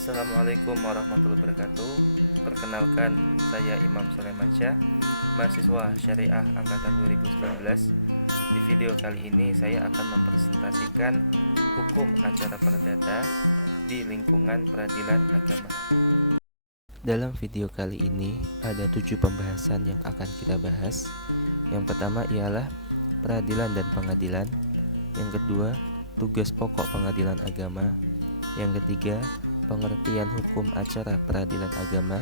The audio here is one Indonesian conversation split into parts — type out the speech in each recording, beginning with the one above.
Assalamualaikum warahmatullahi wabarakatuh. Perkenalkan, saya Imam Sulaimansyah, mahasiswa Syariah Angkatan 2019. Di video kali ini saya akan mempresentasikan hukum acara perdata di lingkungan peradilan agama. Dalam video kali ini ada 7 pembahasan yang akan kita bahas. Yang pertama ialah peradilan dan pengadilan. Yang kedua, tugas pokok pengadilan agama. Yang ketiga, pengertian hukum acara peradilan agama.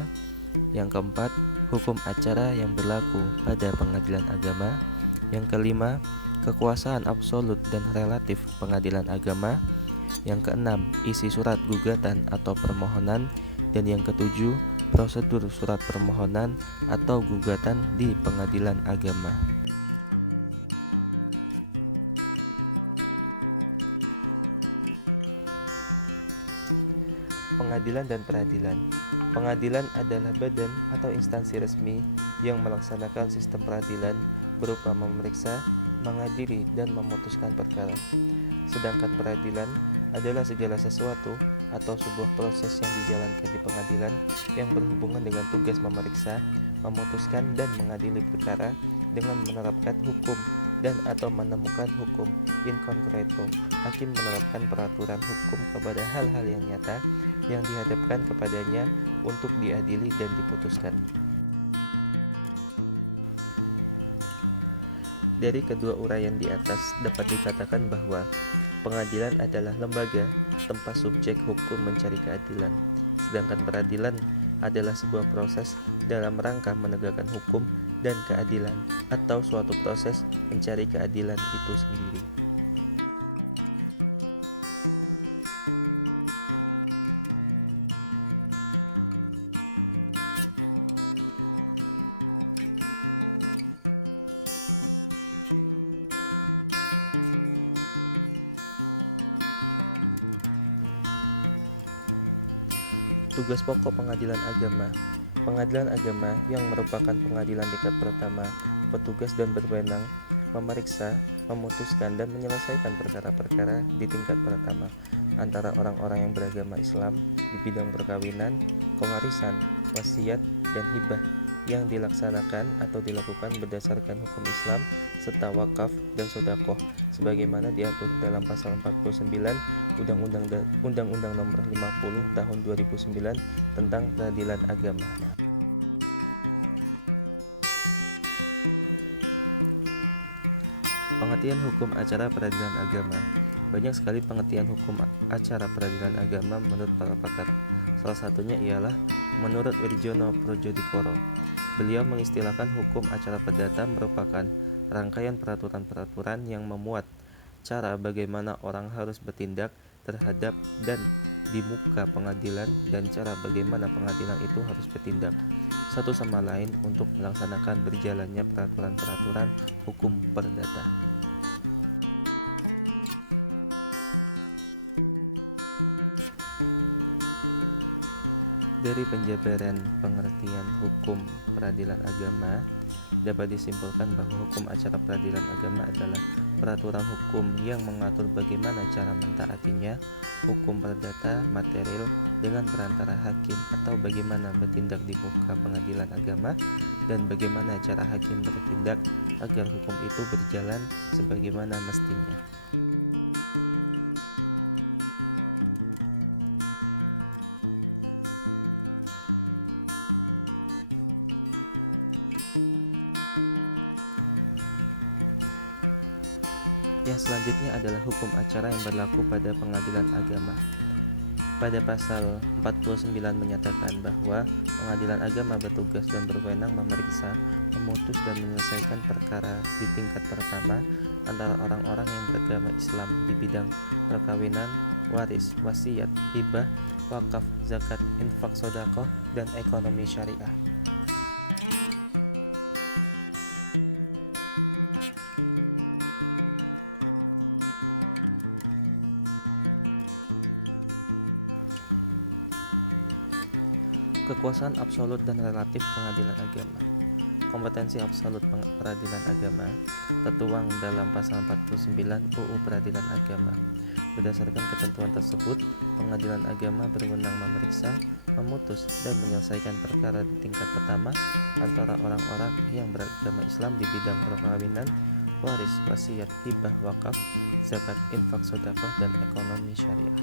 Yang keempat, hukum acara yang berlaku pada pengadilan agama. Yang kelima, kekuasaan absolut dan relatif pengadilan agama. Yang keenam, isi surat gugatan atau permohonan. Dan yang ketujuh, prosedur surat permohonan atau gugatan di pengadilan agama. Pengadilan dan peradilan. Pengadilan adalah badan atau instansi resmi yang melaksanakan sistem peradilan berupa memeriksa, mengadili, dan memutuskan perkara. Sedangkan peradilan adalah segala sesuatu atau sebuah proses yang dijalankan di pengadilan yang berhubungan dengan tugas memeriksa, memutuskan, dan mengadili perkara dengan menerapkan hukum dan atau menemukan hukum in concreto. Hakim menerapkan peraturan hukum kepada hal-hal yang nyata yang dihadapkan kepadanya untuk diadili dan diputuskan. Dari kedua uraian di atas dapat dikatakan bahwa pengadilan adalah lembaga tempat subjek hukum mencari keadilan, sedangkan peradilan adalah sebuah proses dalam rangka menegakkan hukum dan keadilan atau suatu proses mencari keadilan itu sendiri. Tugas pokok pengadilan agama. Pengadilan agama yang merupakan pengadilan tingkat pertama, petugas dan berwenang memeriksa, memutuskan, dan menyelesaikan perkara-perkara di tingkat pertama antara orang-orang yang beragama Islam di bidang perkawinan, pewarisan, wasiat, dan hibah yang dilaksanakan atau dilakukan berdasarkan hukum Islam serta wakaf dan sedekah sebagaimana diatur dalam pasal 49 Undang-Undang Nomor 50 Tahun 2009 tentang Peradilan Agama. Pengertian hukum acara peradilan agama. Banyak sekali pengertian hukum acara peradilan agama menurut para pakar. Salah satunya ialah menurut Wirjono Projodikoro. Beliau mengistilahkan hukum acara perdata merupakan rangkaian peraturan-peraturan yang memuat cara bagaimana orang harus bertindak terhadap dan di muka pengadilan dan cara bagaimana pengadilan itu harus bertindak satu sama lain untuk melaksanakan berjalannya peraturan-peraturan hukum perdata. Dari penjabaran pengertian hukum peradilan agama, dapat disimpulkan bahwa hukum acara peradilan agama adalah peraturan hukum yang mengatur bagaimana cara mentaatinya hukum perdata material dengan perantara hakim atau bagaimana bertindak di muka pengadilan agama dan bagaimana cara hakim bertindak agar hukum itu berjalan sebagaimana mestinya. Yang selanjutnya adalah hukum acara yang berlaku pada pengadilan agama. Pada pasal 49 menyatakan bahwa pengadilan agama bertugas dan berwenang memeriksa, memutus dan menyelesaikan perkara di tingkat pertama antara orang-orang yang beragama Islam di bidang perkawinan, waris, wasiat, hibah, wakaf, zakat, infak sedekah, dan ekonomi syariah. Kekuasaan absolut dan relatif pengadilan agama. Kompetensi absolut peradilan agama tertuang dalam pasal 49 UU Peradilan Agama. Berdasarkan ketentuan tersebut, pengadilan agama berwenang memeriksa, memutus, dan menyelesaikan perkara di tingkat pertama antara orang-orang yang beragama Islam di bidang perkawinan, waris, wasiat, hibah, wakaf, zakat, infak, sedekah, dan ekonomi syariah.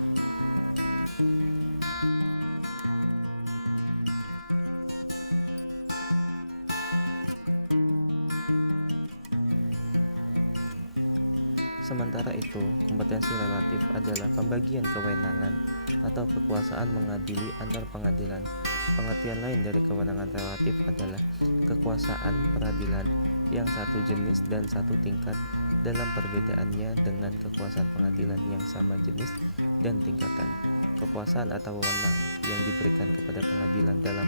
Sementara itu, kompetensi relatif adalah pembagian kewenangan atau kekuasaan mengadili antar pengadilan. Pengertian lain dari kewenangan relatif adalah kekuasaan peradilan yang satu jenis dan satu tingkat dalam perbedaannya dengan kekuasaan pengadilan yang sama jenis dan tingkatan. Kekuasaan atau wewenang yang diberikan kepada pengadilan dalam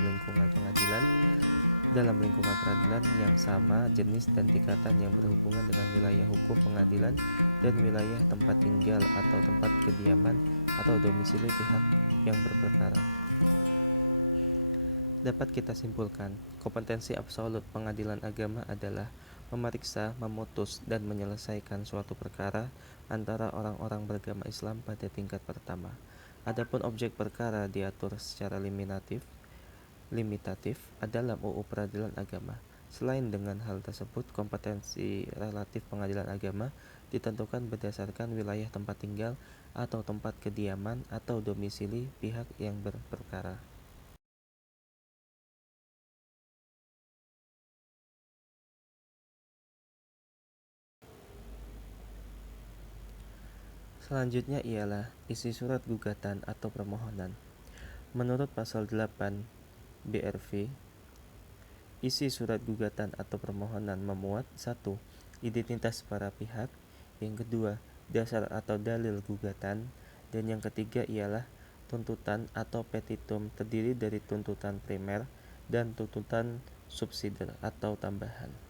lingkungan peradilan yang sama jenis dan tingkatan yang berhubungan dengan wilayah hukum pengadilan dan wilayah tempat tinggal atau tempat kediaman atau domisili pihak yang berperkara. Dapat kita simpulkan, kompetensi absolut pengadilan agama adalah memeriksa, memutus, dan menyelesaikan suatu perkara antara orang-orang beragama Islam pada tingkat pertama. Adapun objek perkara diatur secara limitatif dalam UU Peradilan Agama. Selain dengan hal tersebut, kompetensi relatif pengadilan agama ditentukan berdasarkan wilayah tempat tinggal atau tempat kediaman atau domisili pihak yang berperkara. Selanjutnya ialah isi surat gugatan atau permohonan. Menurut pasal 8 BRV, isi surat gugatan atau permohonan memuat 1. Identitas para pihak, yang kedua, dasar atau dalil gugatan, dan yang ketiga ialah tuntutan atau petitum terdiri dari tuntutan primer dan tuntutan subsidiar atau tambahan.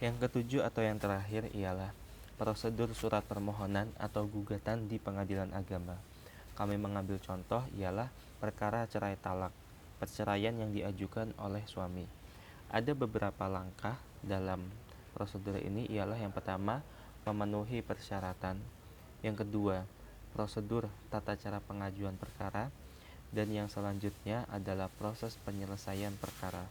Yang ketujuh atau yang terakhir ialah prosedur surat permohonan atau gugatan di pengadilan agama. Kami mengambil contoh ialah perkara cerai talak, perceraian yang diajukan oleh suami. Ada beberapa langkah dalam prosedur ini ialah yang pertama, memenuhi persyaratan. Yang kedua, prosedur tata cara pengajuan perkara. Dan yang selanjutnya adalah proses penyelesaian perkara.